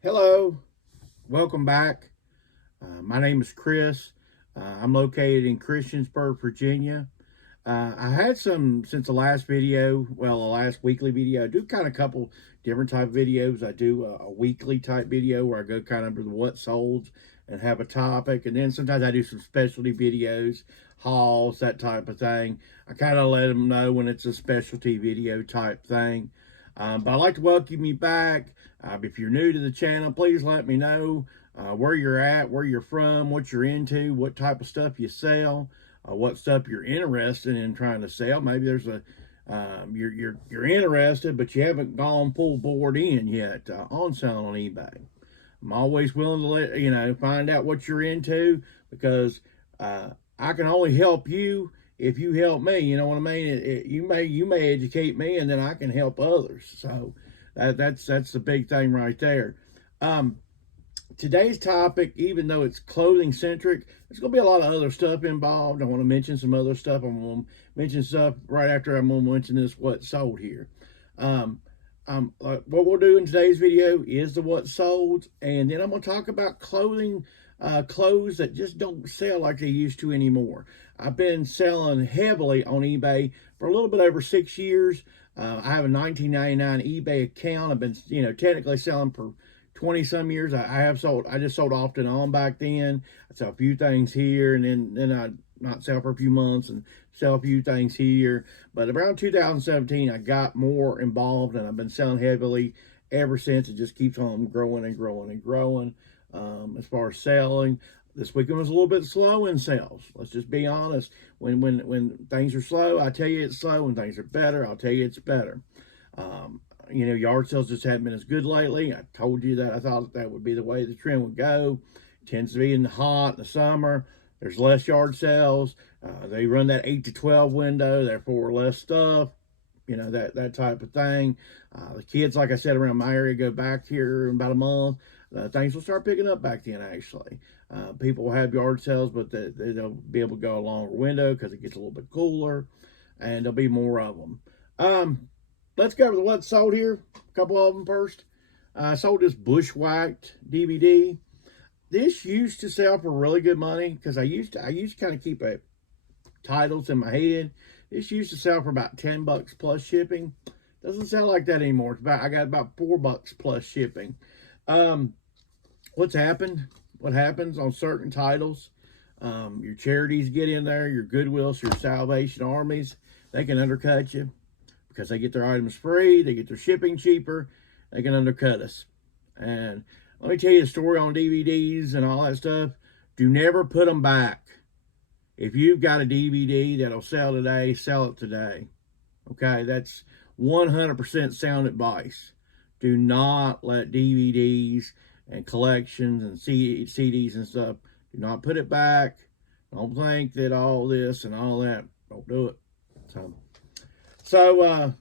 Hello, welcome back. My name is Chris. I'm located in Christiansburg, Virginia. I had some since the last video, well, the last weekly video. I do kind of a couple different type of videos. I do a weekly type video where I go kind of over the what sold and have a topic, and then sometimes I do some specialty videos, hauls, that type of thing. I kind of let them know when it's a specialty video type thing. But I'd like to welcome you back. If you're new to the channel, please let me know where you're at, where you're from, what you're into, what type of stuff you sell, what stuff you're interested in trying to sell. Maybe there's a you're interested, but you haven't gone full board in yet on selling on eBay. I'm always willing to find out what you're into because I can only help you if you help me. You know what I mean? You may educate me, and then I can help others. So that's the big thing right there. Um, Today's topic, even though it's clothing centric, there's going to be a lot of other stuff involved. I want to mention some other stuff. I'm going to mention stuff right after I'm going to mention this what sold here. What we'll do in today's video is the what sold, and then I'm going to talk about clothes that just don't sell like they used to anymore. I've been selling heavily on eBay for a little bit over 6 years. I have a 1999 eBay account. I've been, technically selling for 20 some years. I just sold off and on back then. I sell a few things here, and then I not sell for a few months and sell a few things here. But around 2017, I got more involved, and I've been selling heavily ever since. It just keeps on growing and growing and growing. As far as selling, this weekend was a little bit slow in sales. Let's just be honest. When things are slow, I tell you it's slow. When things are better, I'll tell you it's better. Yard sales just haven't been as good lately. I told you that I thought that would be the way the trend would go. It tends to be in the hot, in the summer. There's less yard sales. They run that 8 to 12 window, therefore less stuff. That type of thing. The kids, like I said, around my area go back here in about a month. Things will start picking up back then, actually. People will have yard sales, but they'll be able to go a longer window because it gets a little bit cooler, and there'll be more of them. Let's go over the what's sold here. A couple of them first. I sold this Bushwhacked DVD. This used to sell for really good money because I used to kind of keep titles in my head. This used to sell for about $10 plus shipping. Doesn't sell like that anymore. I got about $4 plus shipping. What's happened? What happens on certain titles? Your charities get in there, your Goodwills, your Salvation Armies, they can undercut you because they get their items free, they get their shipping cheaper, they can undercut us. And let me tell you a story on DVDs and all that stuff. Do never put them back. If you've got a DVD that'll sell today, sell it today. Okay, that's 100% sound advice. Do not let DVDs and collections and CDs and stuff, do not put it back. Don't think that all this and all that. Don't do it. So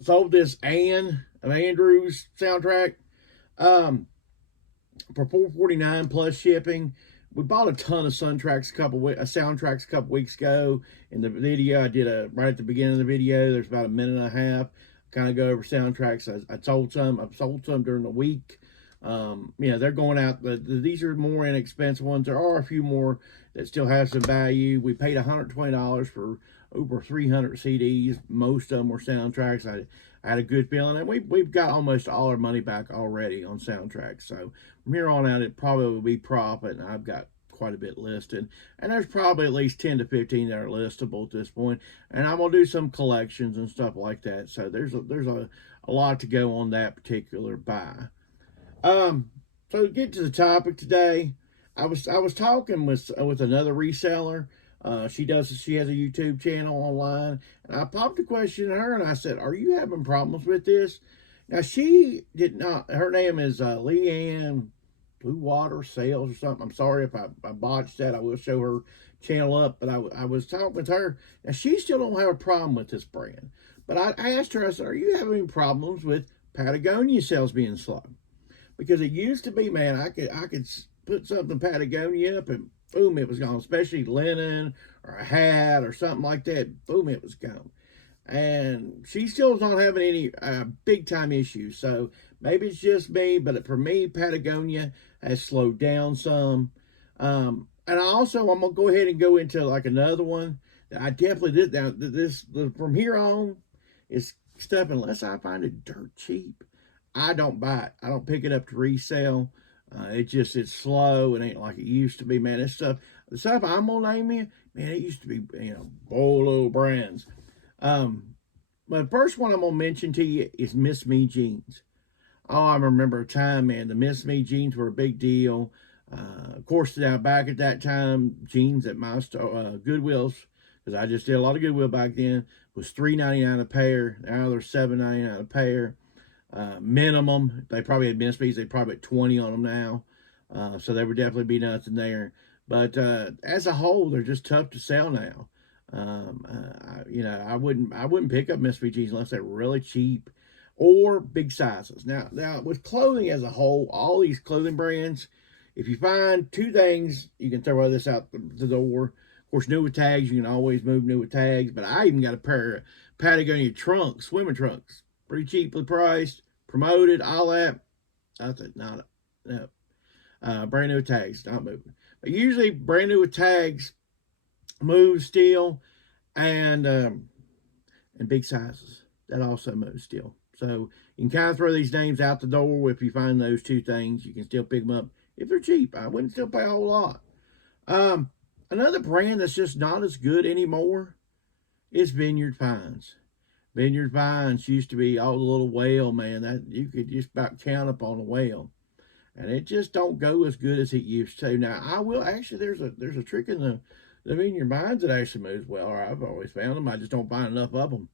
sold this Anne of Andrews soundtrack for $4.49 plus shipping. We bought a ton of soundtracks a couple weeks ago. In the video, I did right at the beginning of the video. There's about a minute and a half. Kind of go over soundtracks. I've sold some during the week. They're going out. These are more inexpensive ones. There are a few more that still have some value. We paid $120 for over 300 CDs. Most of them were soundtracks. I had a good feeling, and we've got almost all our money back already on soundtracks. So from here on out, it probably will be profit, and I've got quite a bit listed, and there's probably at least 10 to 15 that are listable at this point, and I'm gonna do some collections and stuff like that. So there's a lot to go on that particular buy. So to get to the topic today, I was talking with another reseller. She has a YouTube channel online, and I popped a question at her, and I said, "Are you having problems with this?" Now she did not. Her name is Leanne Blue Water Sales or something. I'm sorry if I botched that. I will show her channel up, but I was talking with her, and she still don't have a problem with this brand. But I asked her, I said, "Are you having problems with Patagonia sales being slow?" Because it used to be, man, I could put something Patagonia up and boom, it was gone. Especially linen or a hat or something like that. Boom, it was gone. And she still not having any big time issues. So Maybe it's just me, but for me, Patagonia has slowed down some. And I'm gonna go ahead and go into like another one that I definitely did. Now this from here on is stuff unless I find it dirt cheap, I don't buy it. I don't pick it up to resell. It's slow. It ain't like it used to be, man. The stuff I'm gonna name you, man. It used to be, Bolo brands. But the first one I'm gonna mention to you is Miss Me jeans. Oh, I remember a time, man. The Miss Me jeans were a big deal. Of course, now back at that time, jeans at my Goodwills, because I just did a lot of Goodwill back then, was $3.99 a pair. Now they're $7.99 a pair. Minimum. They probably had Miss Me's. They probably had 20 on them now. So there would definitely be nothing there. But as a whole, they're just tough to sell now. I wouldn't pick up Miss Me jeans unless they're really cheap or big sizes. Now with clothing as a whole, all these clothing brands, if you find two things, you can throw this out the door. Of course, new with tags, you can always move new with tags. But I even got a pair of Patagonia trunks, swimming trunks, pretty cheaply priced, promoted, all that. I said, no. Brand new with tags, not moving. But usually, brand new with tags move still, and big sizes that also move still. So you can kind of throw these names out the door. If you find those two things, you can still pick them up if they're cheap. I wouldn't still pay a whole lot. Another brand that's just not as good anymore is Vineyard Vines. Vineyard Vines used to be all the little whale, man, that you could just about count up on a whale. And it just don't go as good as it used to. Now, I will actually, there's a trick in the Vineyard Vines that actually moves well, or I've always found them. I just don't find enough of them.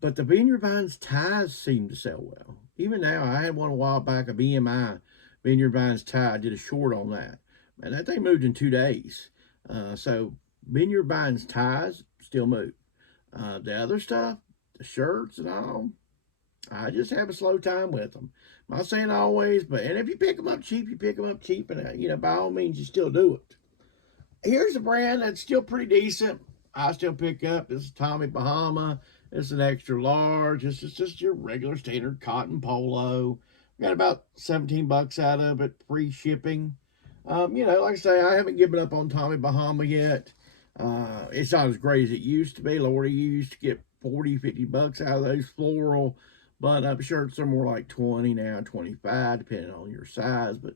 But the Vineyard Vines ties seem to sell well. Even now, I had one a while back, a BMI Vineyard Vines tie. I did a short on that. Man, that thing moved in 2 days. So Vineyard Vines ties still move. The other stuff, the shirts and all, I just have a slow time with them. I'm not saying always, and if you pick them up cheap, you pick them up cheap, and by all means, you still do it. Here's a brand that's still pretty decent. I still pick up. This is Tommy Bahama. It's an extra large. It's just your regular standard cotton polo. Got about 17 bucks out of it, free shipping. Like I say, I haven't given up on Tommy Bahama yet. It's not as great as it used to be. Lordy, you used to get 40, 50 bucks out of those floral button-up shirts. Are more like 20 now, 25, depending on your size. But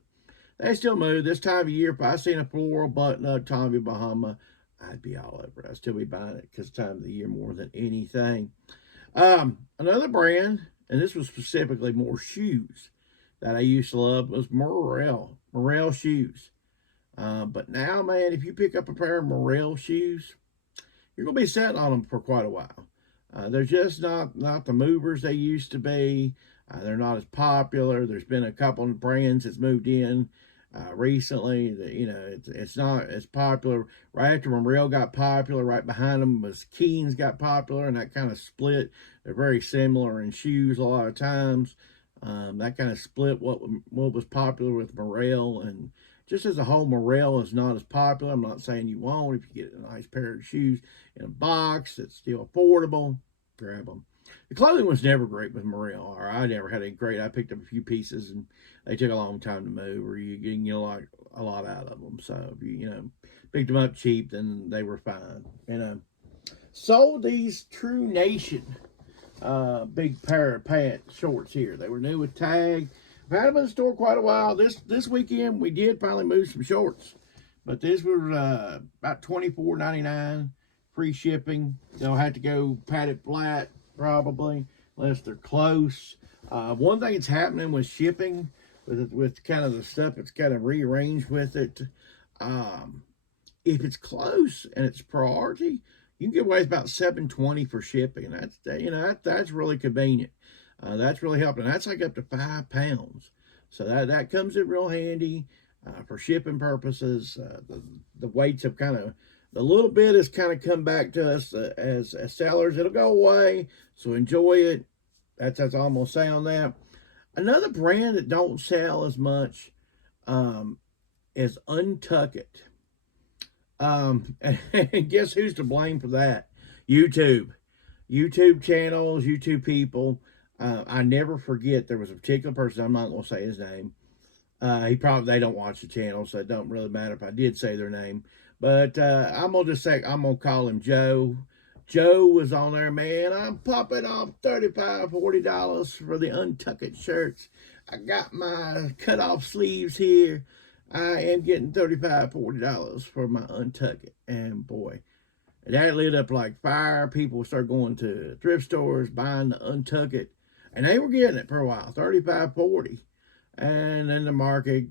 they still move. This time of year, if I seen a floral button-up Tommy Bahama, I'd be all over it. I'd still be buying it because time of the year more than anything. Another brand, and this was specifically more shoes that I used to love, was Morel shoes. But now, man, if you pick up a pair of Morel shoes, you're going to be sitting on them for quite a while. They're just not the movers they used to be. They're not as popular. There's been a couple of brands that's moved in recently that, it's not as popular. Right after Morel got popular, right behind them was Keen's got popular, and that kind of split. They're very similar in shoes a lot of times. That kind of split what was popular with Morel, and just as a whole, Morel is not as popular. I'm not saying you won't. If you get a nice pair of shoes in a box that's still affordable, grab them. The clothing was never great with Morel, or I never had a great. I picked up a few pieces, and they took a long time to move, or you can get a lot out of them. So if you picked them up cheap, then they were fine. Sold these True Nation big pair of pants shorts here. They were new with tag. I've had them in the store quite a while. This weekend we did finally move some shorts, but this was about $24.99, free shipping. They'll have to go pat it flat probably unless they're close. One thing that's happening with shipping, with kind of the stuff that's kind of rearranged with it, if it's close and it's priority, you can get away with about $7.20 for shipping. That's really convenient. That's really helping. That's like up to 5 pounds. So that comes in real handy for shipping purposes. The weights have the little bit has kind of come back to us as sellers. It'll go away, so enjoy it. That's all I'm going to say on that. Another brand that don't sell as much is Untuckit. And guess who's to blame for that? YouTube channels, YouTube people. I never forget there was a particular person, I'm not going to say his name. They don't watch the channel, so it don't really matter if I did say their name. But I'm going to just say, I'm going to call him Joe. Joe was on there, man. I'm popping off $35, $40 for the untucked shirts. I got my cut off sleeves here. I am getting $35, $40 for my untucked. And boy, that lit up like fire. People started going to thrift stores, buying the untucked. And they were getting it for a while, 35, 40. And then the market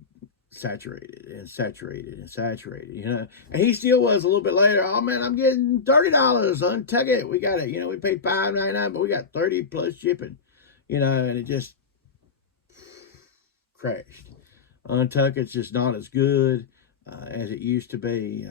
saturated and saturated and saturated, you know. And he still was a little bit later. Oh man, I'm getting $30. Untuck it. We got it. You know, we paid $5.99, but we got 30 plus shipping. You know, and it just crashed. Untuck it's just not as good as it used to be.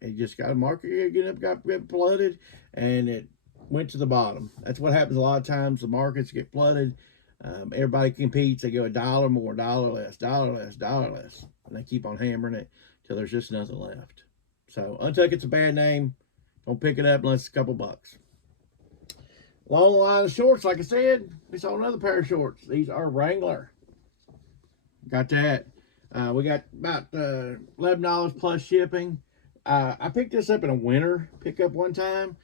It just got a market got flooded, and it went to the bottom. That's what happens a lot of times. The markets get flooded. Everybody competes. They go a dollar more, dollar less, dollar less, dollar less. And they keep on hammering it till there's just nothing left. So Untuck, it's a bad name. Don't pick it up unless it's a couple bucks. Along the line of shorts, like I said, we saw another pair of shorts. These are Wrangler. Got that. We got about $11 plus shipping. I picked this up in a winter pickup one time.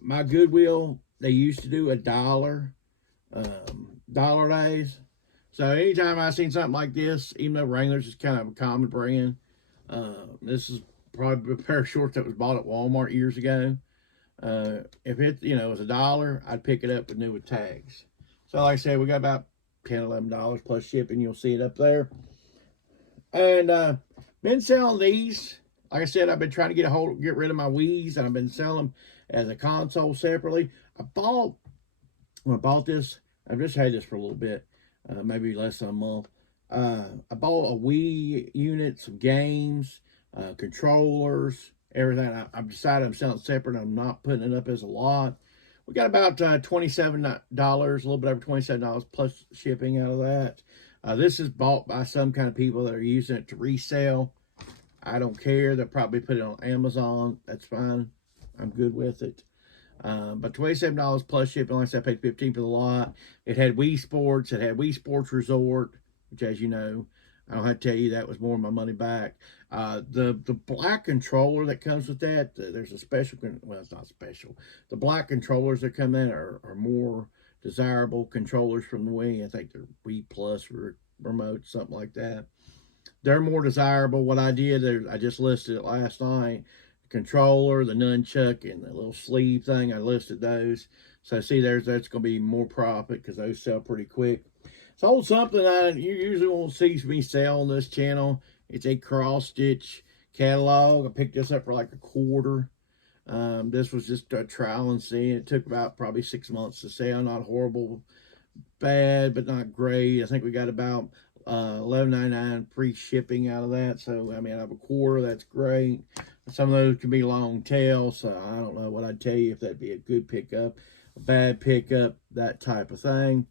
My Goodwill, they used to do $1. Dollar days. So anytime I seen something like this, even though Wrangler's is kind of a common brand, this is probably a pair of shorts that was bought at Walmart years ago. If it, was $1, I'd pick it up with tags. So like I said, we got about $10, $11 plus shipping. You'll see it up there. And been selling these. Like I said, I've been trying to get rid of my Wii's, and I've been selling them as a console separately. When I bought this, I've just had this for a little bit, maybe less than a month. I bought a Wii unit, some games, controllers, everything. I've decided I'm selling separate. I'm not putting it up as a lot. We got about $27, a little bit over $27 plus shipping out of that. This is bought by some kind of people that are using it to resell. I don't care. They'll probably put it on Amazon. That's fine. I'm good with it. But $27 plus shipping. Like I said, I paid $15 for the lot. It had Wii Sports. It had Wii Sports Resort, which, as you know, I don't have to tell you, that was more of my money back. The black controller that comes with that, there's a special, well, it's not special. The black controllers that come in are more desirable controllers from the Wii. I think they're Wii Plus remote, something like that. They're more desirable. What I did, I just listed it last night. Controller, the nunchuck, and the little sleeve thing. I listed those. So see, that's going to be more profit because those sell pretty quick. Sold something you usually won't see me sell on this channel. It's a cross-stitch catalog. I picked this up for like $1. This was just a trial and see. It took about probably 6 months to sell. Not horrible, bad, but not great. I think we got about $11.99 free shipping out of that. So, I mean, out of $1, that's great. Some of those can be long tail, so I don't know what I'd tell you if that'd be a good pickup, a bad pickup, that type of thing.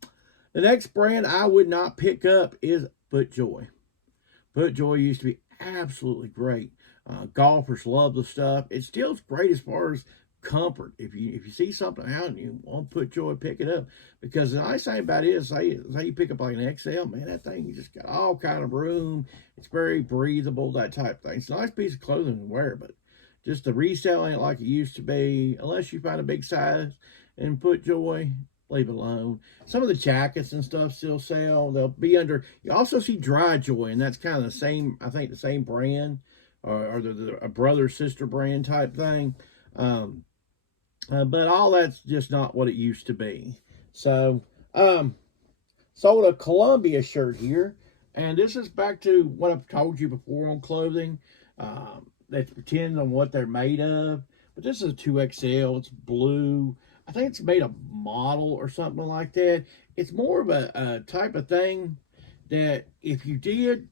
The next brand I would not pick up is FootJoy. FootJoy used to be absolutely great. Golfers love the stuff. It still's great as far as comfort. If you see something out and you want FootJoy, pick it up. Because the nice thing about it is, say you pick up like an XL, man, that thing just got all kind of room. It's very breathable, that type of thing. It's a nice piece of clothing to wear, but just the resale ain't like it used to be. Unless you find a big size and FootJoy, leave it alone. Some of the jackets and stuff still sell. They'll be under. You also see DryJoy, and that's kind of the same, I think, the same brand, or a brother-sister brand type thing. But all that's just not what it used to be. So, sold a Columbia shirt here. And this is back to what I've told you before on clothing. That's pretending on what they're made of. But this is a 2XL. It's blue. I think it's made of model or something like that. It's more of a type of thing that if you did,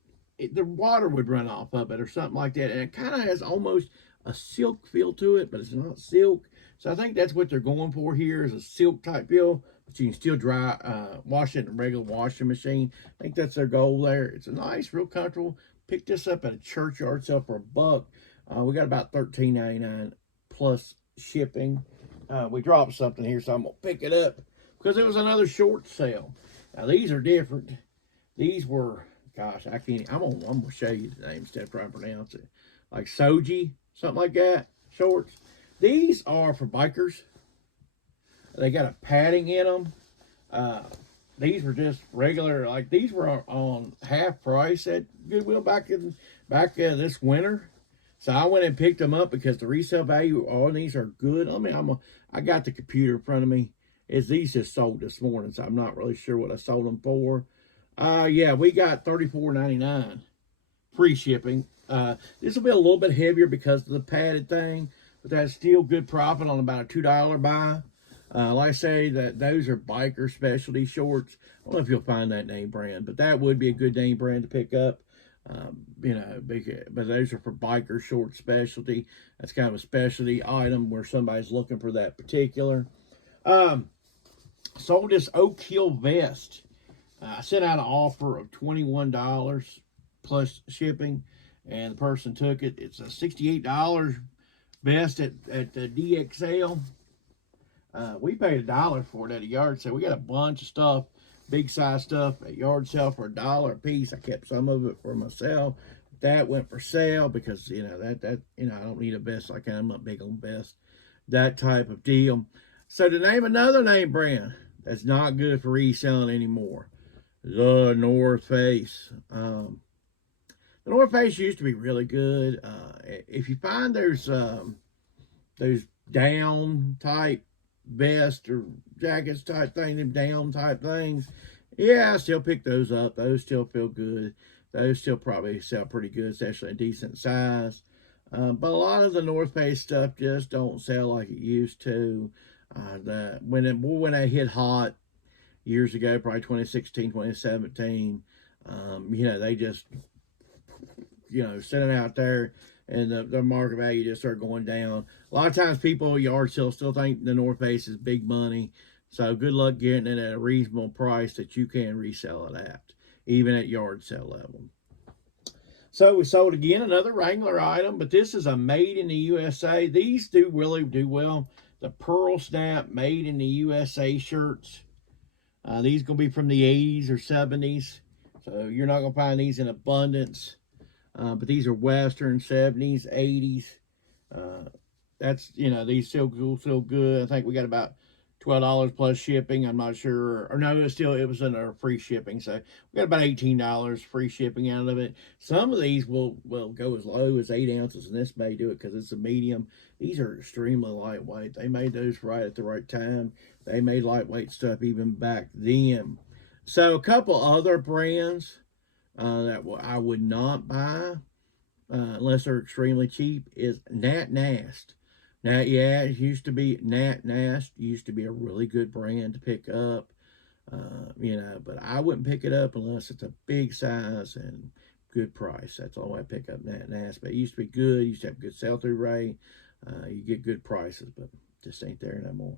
the water would run off of it or something like that. And it kind of has almost a silk feel to it, but it's not silk. So I think that's what they're going for here, is a silk type feel, but you can still wash it in a regular washing machine. I think that's their goal there. It's a nice, real comfortable. Picked this up at a church yard sale for $1. We got about $13.99 plus shipping. We dropped something here, so I'm gonna pick it up because it was another short sale. Now these are different. These were, gosh, I can't. I'm gonna show you the name instead of trying to pronounce it. Like Soji, something like that. Shorts. These are for bikers. They got a padding in them. These were just regular. Like these were on half price at Goodwill back this winter. So I went and picked them up because the resale value on these are good. I mean, I got the computer in front of me. These just sold this morning, so I'm not really sure what I sold them for. Yeah, we got $34.99 free shipping. This will be a little bit heavier because of the padded thing, but that's still good profit on about a $2 buy. Like I say, that those are biker specialty shorts. I don't know if you'll find that name brand, but that would be a good name brand to pick up. You know, but those are for biker short specialty. That's kind of a specialty item where somebody's looking for that particular. Sold this Oak Hill vest. I sent out an offer of $21 plus shipping, and the person took it. It's a $68 vest at the DXL. We paid $1 for it at a yard sale. We got a bunch of stuff, big size stuff at yard sale for $1 a piece. I kept some of it for myself. That went for sale because, you know, that you know, I don't need a vest like that. I'm not big on vests. That type of deal. So to name another name brand that's not good for reselling anymore, the North Face. The North Face used to be really good. If you find those down type vest or jackets type thing, them down type things, yeah, I still pick those up. Those still feel good. Those still probably sell pretty good, especially a decent size. But a lot of the North Face stuff just don't sell like it used to. When I hit hot years ago, probably 2016, 2017, you know, they just, you know, sitting out there, and the market value just started going down. A lot of times people at yard sale still think the North Face is big money. So good luck getting it at a reasonable price that you can resell it at, even at yard sale level. So we sold again another Wrangler item, but this is a made in the USA. These do really do well. The Pearl Snap made in the USA shirts. These going to be from the 80s or 70s. So you're not going to find these in abundance. But these are Western, 70s, 80s. That's, you know, these still good. I think we got about $12 plus shipping. I'm not sure. Or no, it was in our free shipping. So we got about $18 free shipping out of it. Some of these will go as low as 8 ounces, and this may do it because it's a medium. These are extremely lightweight. They made those right at the right time. They made lightweight stuff even back then. So a couple other brands that I would not buy unless they're extremely cheap is Nat Nast. Now, yeah, it used to be Nat Nast. Used to be a really good brand to pick up, you know, but I wouldn't pick it up unless it's a big size and good price. That's all I pick up Nat Nast. But it used to be good. It used to have good sell-through rate. You get good prices, but just ain't there no more.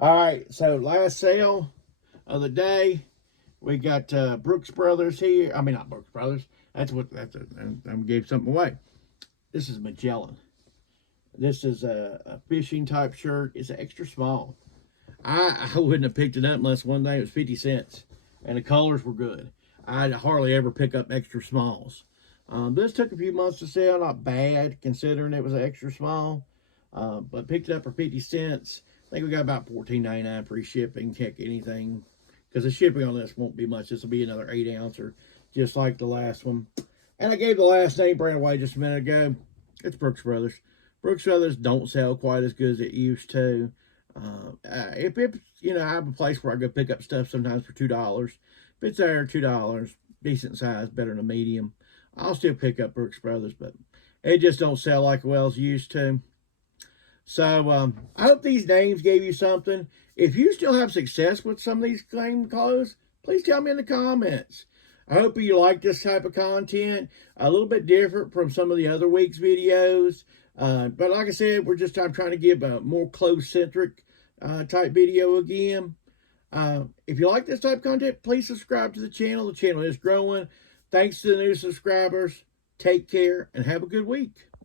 All right, so last sale of the day. We got Brooks Brothers here. I mean, not Brooks Brothers. I gave something away. This is Magellan. This is a fishing type shirt. It's extra small. I wouldn't have picked it up unless one day it was 50 cents. And the colors were good. I hardly ever pick up extra smalls. This took a few months to sell. Not bad considering it was an extra small. But picked it up for 50 cents. I think we got about $14.99 free shipping. Heck, anything. Because the shipping on this won't be much. This will be another 8 ouncer, just like the last one. And I gave the last name brand away just a minute ago. It's Brooks Brothers. Brooks Brothers don't sell quite as good as it used to. If it, you know, I have a place where I go pick up stuff sometimes for $2. If it's there, $2, decent size, better than a medium, I'll still pick up Brooks Brothers, but it just don't sell like well as it used to. So I hope these names gave you something. If you still have success with some of these claim clothes, please tell me in the comments. I hope you like this type of content. A little bit different from some of the other week's videos. But like I said, we're just trying to give a more clothes-centric type video again. If you like this type of content, please subscribe to the channel. The channel is growing. Thanks to the new subscribers. Take care and have a good week.